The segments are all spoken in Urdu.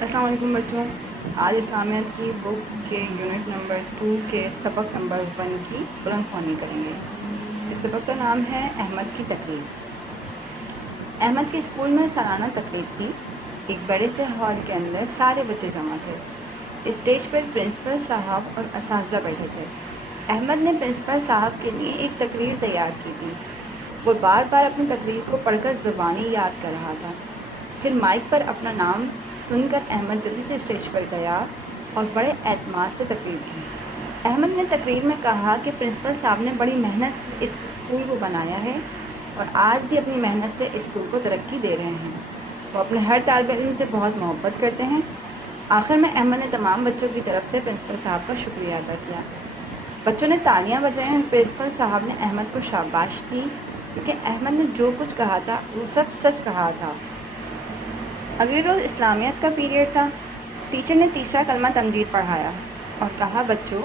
السلام علیکم بچوں، آج اسلامیات کی بک کے یونٹ نمبر 2 کے سبق نمبر 1 کی بلند خوانی کریں گے۔ اس سبق کا نام ہے احمد کی تقریب۔ احمد کے اسکول میں سالانہ تقریب تھی۔ ایک بڑے سے ہال کے اندر سارے بچے جمع تھے۔ اسٹیج پر پرنسپل صاحب اور اساتذہ بیٹھے تھے۔ احمد نے پرنسپل صاحب کے لیے ایک تقریر تیار کی تھی۔ وہ بار بار اپنی تقریر کو پڑھ کر زبانی یاد کر رہا تھا۔ پھر مائک پر اپنا نام سن کر احمد جلدی سے اسٹیج پر گیا اور بڑے اعتماد سے تقریر کی۔ احمد نے تقریر میں کہا کہ پرنسپل صاحب نے بڑی محنت سے اس اسکول کو بنایا ہے اور آج بھی اپنی محنت سے اسکول کو ترقی دے رہے ہیں۔ وہ اپنے ہر طالب علم سے بہت محبت کرتے ہیں۔ آخر میں احمد نے تمام بچوں کی طرف سے پرنسپل صاحب کا شکریہ ادا کیا۔ بچوں نے تالیاں بجائیں اور پرنسپل صاحب نے احمد کو شاباش دی کیونکہ احمد نے جو کچھ کہا تھا وہ سب سچ کہا تھا۔ اگلے روز اسلامیات کا پیریڈ تھا۔ ٹیچر نے تیسرا کلمہ تمجید پڑھایا اور کہا، بچوں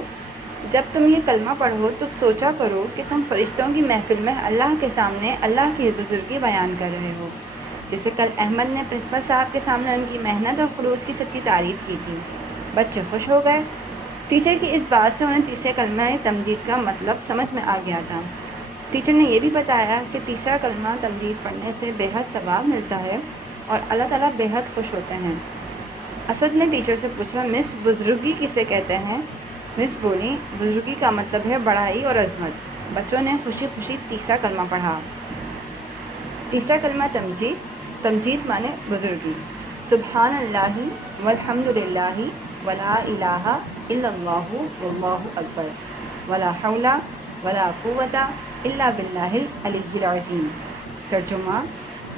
جب تم یہ کلمہ پڑھو تو سوچا کرو کہ تم فرشتوں کی محفل میں اللہ کے سامنے اللہ کی بزرگی بیان کر رہے ہو، جیسے کل احمد نے پرنسپل صاحب کے سامنے ان کی محنت اور خلوص کی سچی تعریف کی تھی۔ بچے خوش ہو گئے۔ ٹیچر کی اس بات سے انہیں تیسرے کلمہ تمجید کا مطلب سمجھ میں آ گیا تھا۔ ٹیچر نے یہ بھی بتایا کہ تیسرا کلمہ تمجید پڑھنے سے بے حد ثواب ملتا ہے اور اللہ تعالیٰ بے حد خوش ہوتے ہیں۔ اسد نے ٹیچر سے پوچھا، مس بزرگی کسے کہتے ہیں؟ مس بولی، بزرگی کا مطلب ہے بڑائی اور عظمت۔ بچوں نے خوشی خوشی تیسرا کلمہ پڑھا۔ تیسرا کلمہ تمجید مانے بزرگی۔ سبحان اللہ والحمد للہ ولا الہ الا اللہ واللہ اکبر ولا حول ولا قوۃ الا باللہ العلی العظیم۔ ترجمہ،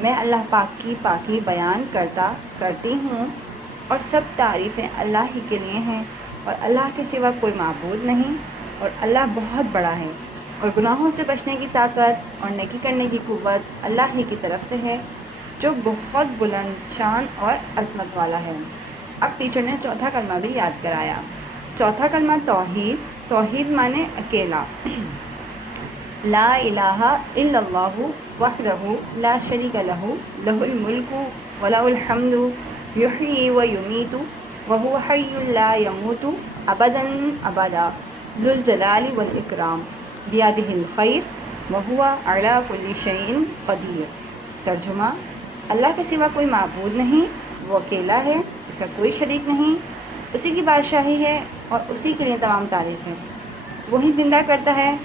میں اللہ پاک کی پاکی بیان کرتی ہوں اور سب تعریفیں اللہ ہی کے لیے ہیں اور اللہ کے سوا کوئی معبود نہیں اور اللہ بہت بڑا ہے اور گناہوں سے بچنے کی طاقت اور نیکی کرنے کی قوت اللہ ہی کی طرف سے ہے جو بہت بلند شان اور عظمت والا ہے۔ اب ٹیچر نے چوتھا کلمہ بھی یاد کرایا۔ چوتھا کلمہ توحید مانے اکیلا۔ لا الہ الا اللہ وحدہ لا شریک لہ لہ الملک ولہ الحمد یحیی و یمیت وہو حی لا یموت ابدا ابدا ذو الجلال والاکرام بیدہ الخیر وہو علی کل شیء قدیر۔ ترجمہ، اللہ کے سوا کوئی معبود نہیں، وہ اکیلا ہے، اس کا کوئی شریک نہیں، اسی کی بادشاہی ہے اور اسی کے لیے تمام تعریف ہے۔ وہی زندہ کرتا ہے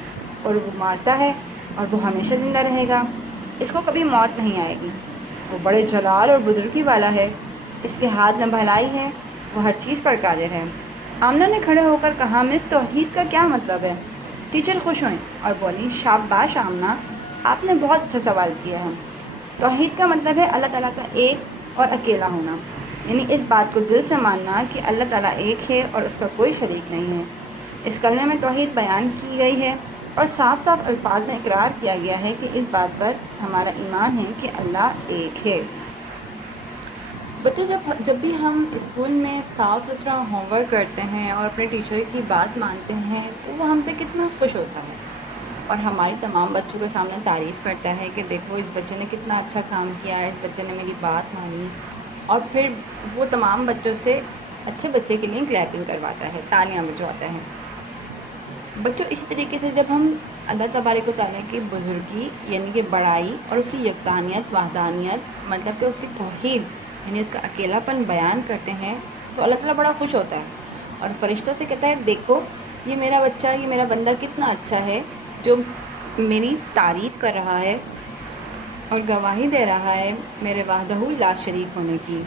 اور وہ مارتا ہے اور وہ ہمیشہ زندہ رہے گا، اس کو کبھی موت نہیں آئے گی۔ وہ بڑے جلال اور بزرگی والا ہے، اس کے ہاتھ میں بھلائی ہے، وہ ہر چیز پر قادر ہے۔ آمنہ نے کھڑے ہو کر کہا، مس توحید کا کیا مطلب ہے؟ ٹیچر خوش ہوئیں اور بولی، شاباش آمنہ، آپ نے بہت اچھا سوال کیا ہے۔ توحید کا مطلب ہے اللہ تعالیٰ کا ایک اور اکیلا ہونا، یعنی اس بات کو دل سے ماننا کہ اللہ تعالیٰ ایک ہے اور اس کا کوئی شریک نہیں ہے۔ اس کلمے میں توحید بیان کی گئی ہے اور صاف صاف الفاظ میں اقرار کیا گیا ہے کہ اس بات پر ہمارا ایمان ہے کہ اللہ ایک ہے۔ بچوں، جب بھی ہم اسکول میں صاف ستھرا ہوم ورک کرتے ہیں اور اپنے ٹیچر کی بات مانتے ہیں تو وہ ہم سے کتنا خوش ہوتا ہے اور ہماری تمام بچوں کے سامنے تعریف کرتا ہے کہ دیکھو اس بچے نے کتنا اچھا کام کیا ہے، اس بچے نے میری بات مانی، اور پھر وہ تمام بچوں سے اچھے بچے کے لیے کلیپنگ کرواتا ہے، تالیاں بجواتا ہے۔ بچوں، اسی طریقے سے جب ہم اللہ تبارک و تعالیٰ کی بزرگی یعنی کہ بڑائی اور اس کی یکتانیت وحدانیت مطلب کہ اس کی توحید یعنی اس کا اکیلا پن بیان کرتے ہیں تو اللہ تعالیٰ بڑا خوش ہوتا ہے اور فرشتوں سے کہتا ہے، دیکھو یہ میرا بچہ، یہ میرا بندہ کتنا اچھا ہے جو میری تعریف کر رہا ہے اور گواہی دے رہا ہے میرے وحدہ لا شریک ہونے کی۔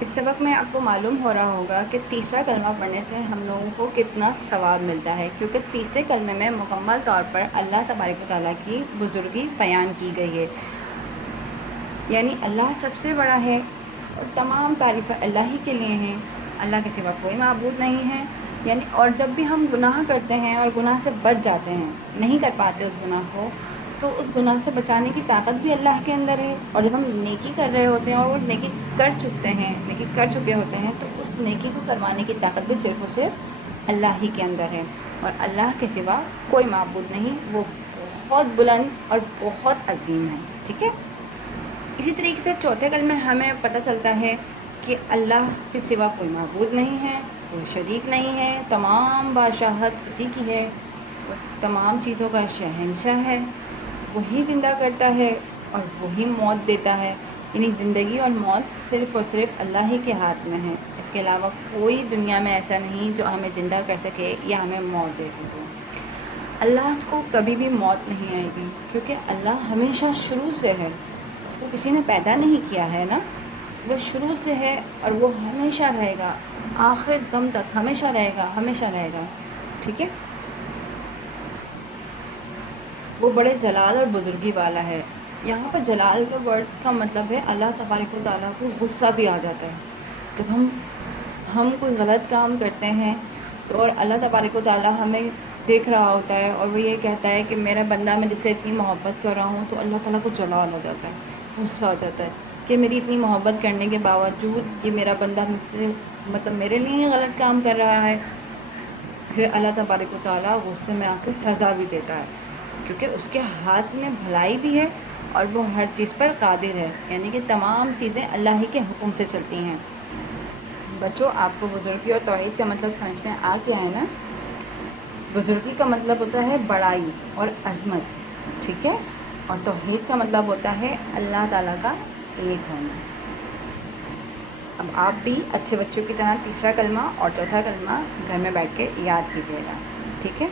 اس سبق میں آپ کو معلوم ہو رہا ہوگا کہ تیسرا کلمہ پڑھنے سے ہم لوگوں کو کتنا ثواب ملتا ہے، کیونکہ تیسرے کلمے میں مکمل طور پر اللہ تبارک و تعالیٰ کی بزرگی بیان کی گئی ہے، یعنی اللہ سب سے بڑا ہے اور تمام تعریفیں اللہ ہی کے لیے ہیں، اللہ کے سوا کوئی معبود نہیں ہے۔ یعنی اور جب بھی ہم گناہ کرتے ہیں اور گناہ سے بچ جاتے ہیں، نہیں کر پاتے اس گناہ کو، تو اس گناہ سے بچانے کی طاقت بھی اللہ کے اندر ہے، اور جب ہم نیکی کر رہے ہوتے ہیں اور وہ نیکی کر چکے ہوتے ہیں تو اس نیکی کو کروانے کی طاقت بھی صرف اور صرف اللہ ہی کے اندر ہے اور اللہ کے سوا کوئی معبود نہیں، وہ بہت بلند اور بہت عظیم ہے۔ ٹھیک ہے، اسی طریقے سے چوتھے کلمے ہمیں پتہ چلتا ہے کہ اللہ کے سوا کوئی معبود نہیں ہے، کوئی شریک نہیں ہے، تمام بادشاہت اسی کی ہے، وہ تمام چیزوں کا شہنشاہ ہے، وہی زندہ کرتا ہے اور وہی موت دیتا ہے، یعنی زندگی اور موت صرف اور صرف اللہ ہی کے ہاتھ میں ہے۔ اس کے علاوہ کوئی دنیا میں ایسا نہیں جو ہمیں زندہ کر سکے یا ہمیں موت دے سکے۔ اللہ کو کبھی بھی موت نہیں آئے گی، کیونکہ اللہ ہمیشہ شروع سے ہے، اس کو کسی نے پیدا نہیں کیا ہے نا، وہ شروع سے ہے اور وہ ہمیشہ رہے گا، آخر دم تک ہمیشہ رہے گا، ہمیشہ رہے گا، ٹھیک ہے۔ وہ بڑے جلال اور بزرگی والا ہے۔ یہاں پر جلال کا ورڈ کا مطلب ہے اللہ تبارک و تعالیٰ کو غصہ بھی آ جاتا ہے جب ہم کوئی غلط کام کرتے ہیں تو، اور اللہ تبارک و تعالیٰ ہمیں دیکھ رہا ہوتا ہے اور وہ یہ کہتا ہے کہ میرا بندہ میں جس سے اتنی محبت کر رہا ہوں، تو اللہ تعالیٰ کو جلال آ جاتا ہے، غصہ آ جاتا ہے کہ میری اتنی محبت کرنے کے باوجود یہ میرا بندہ مجھ سے مطلب میرے لیے ہی غلط کام کر رہا ہے۔ پھر اللہ تبارک و تعالیٰ غصے میں آ کے سزا بھی دیتا ہے، کیونکہ اس کے ہاتھ میں بھلائی بھی ہے اور وہ ہر چیز پر قادر ہے، یعنی کہ تمام چیزیں اللہ ہی کے حکم سے چلتی ہیں۔ بچوں، آپ کو بزرگی اور توحید کا مطلب سمجھ میں آ گیا ہے نا؟ بزرگی کا مطلب ہوتا ہے بڑائی اور عظمت، ٹھیک ہے، اور توحید کا مطلب ہوتا ہے اللہ تعالیٰ کا ایک ہونا۔ اب آپ بھی اچھے بچوں کی طرح تیسرا کلمہ اور چوتھا کلمہ گھر میں بیٹھ کے یاد کیجیے گا، ٹھیک ہے۔